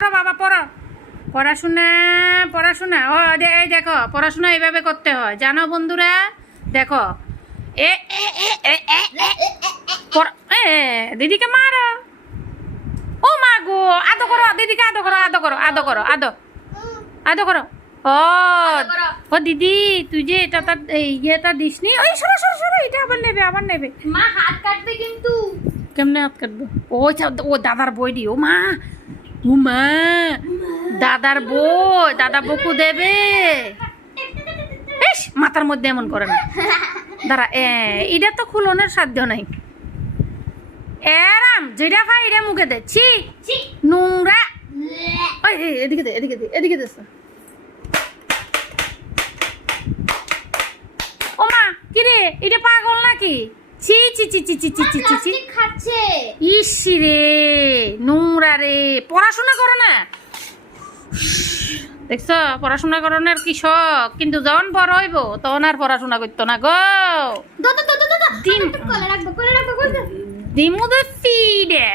পড়ো বাবা পড়ো। পড়াশোনা পড়াশোনা এই দেখো পড়াশোনা এইভাবে করতে হয় জানো বন্ধুরা। দেখো এ এ এ এ এ এ এ দিদিকে মারো। ও মা গো আদো করো দিদিকে আদো করো আদো করো আদো করো আদো আদো করো। ও ও দিদি তুই যে এটা তার ইয়েটা দিসনি। ওই সরো সরো সরো এটা আবার নেবে মা হাত কাটবে কিন্তু। কেমনে হাত কাটবো? ও দাদার বই দি। ও মা ও মা দাদার বই দাদা বকু দেবে। ইস মাথার মধ্যে এমন করে না। দাঁড়া এটা তো খুলনের সাধ্য নাই। এরাম যেটা খাই এটা মুখে দে। ছি নোংরা। ওই এদিকে দে এদিকে দে এদিকে দে। ও মা কি রে এটা পাগল নাকি? ছি ছি ছি ছি ছি ছি ছি ছি ছি খাচ্ছে। ইসি রে নোংরা রে। পড়াশোনা করো না দেখছ? পড়াশোনা করনের কি শখ, কিন্তু যখন বড় হইব তখন আর পড়াশোনা করতো না গো। দাদা দাদা দাদা ডিম কোলে রাখবো দিমু দে ফিডে